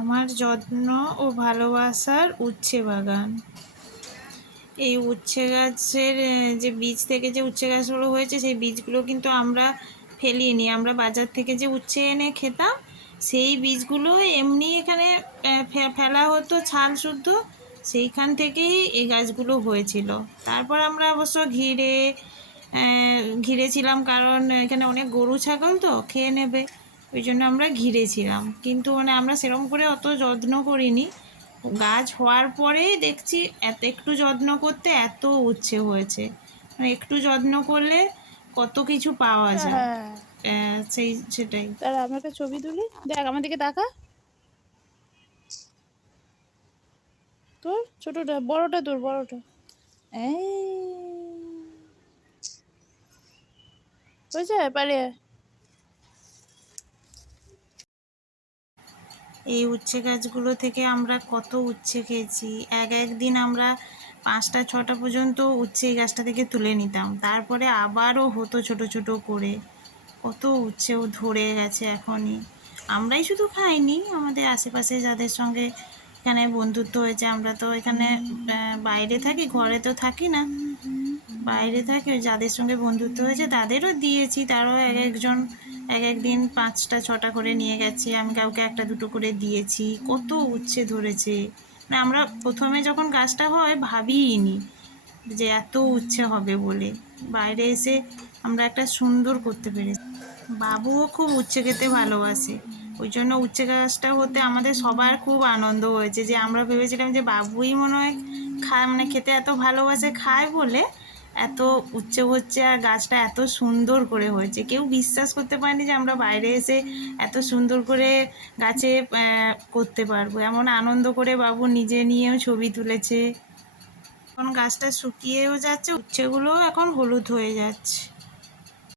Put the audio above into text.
আমার যত্ন ও ভালোবাসার উচ্ছে বাগান। এই উচ্ছে গাছের যে বীজ থেকে যে উচ্ছে গাছগুলো হয়েছে, সেই বীজগুলো কিন্তু আমরা ফেলিয়ে ফেলিনি আমরা বাজার থেকে যে উচ্ছে এনে খেতাম, সেই বীজগুলো এমনি এখানে ফেলা হতো ছাল শুদ্ধ, সেইখান থেকেই এই গাছগুলো হয়েছিল। তারপর আমরা অবশ্য ঘিরে ঘিরেছিলাম কারণ এখানে অনেক গরু ছাগল তো, খেয়ে নেবে। ওই জন্য আমরা ঘিরেছিলাম। কিন্তু মানে আমরা সেরকম করে অত যত্ন করিনি। গাছ হওয়ার পরেই দেখছি এত একটু যত্ন করতে এত উচ্ছে হয়েছে। মানে একটু যত্ন করলে কত কিছু পাওয়া যায়। হ্যাঁ। সেই সেটাই। তাহলে আমার ছবি তুলি। দেখ আমার দিকে তাকা। তোর? ছোটটা বড়টা তোর বড়টা। এই। হয়েছে? পালিয়ে এই উচ্ছে গাছগুলো থেকে আমরা কত উচ্ছে খেয়েছি। এক একদিন আমরা পাঁচটা ছটা পর্যন্ত উচ্ছে এই গাছটা থেকে তুলে নিতাম। তারপরে আবারও হতো ছোট ছোট করে। কত উচ্ছেও ধরে গেছে এখনই। আমরাই শুধু খাইনি আমাদের আশেপাশে যাদের সঙ্গে এখানে বন্ধুত্ব হয়েছে আমরা তো এখানে বাইরে থাকি ঘরে তো থাকি না। বাইরে থাকে যাদের সঙ্গে বন্ধুত্ব হয়েছে তাদেরও দিয়েছি, তারাও এক একজন, এক একদিন পাঁচটা, ছটা করে নিয়ে গেছে, আমি কাউকে একটা, দুটো করে দিয়েছি, কত উচ্ছে ধরেছে। মানে আমরা প্রথমে যখন গাছটা হয় ভাবিনি যে এত উচ্ছে হবে বলে। বাইরে এসে আমরা একটা সুন্দর করতে পেরেছি। বাবুও খুব উচ্ছে খেতে ভালোবাসে। ওই জন্য উচ্ছে গাছটা হতে আমাদের সবার খুব আনন্দ হয়েছে যে আমরা ভেবেছিলাম যে বাবুই মনে হয় খায় মানে খেতে এত ভালোবাসে, খায় বলে এত উচ্ছে হচ্ছে আর গাছটা এত সুন্দর করে হয়েছে। কেউ বিশ্বাস করতে পারেনি যে আমরা বাইরে এসে এত সুন্দর করে গাছে করতে পারব। এমন আনন্দ করে বাবু নিজে নিয়েও ছবি তুলেছে। এখন গাছটা শুকিয়েও যাচ্ছে, উচ্ছেগুলোও এখন হলুদ হয়ে যাচ্ছে।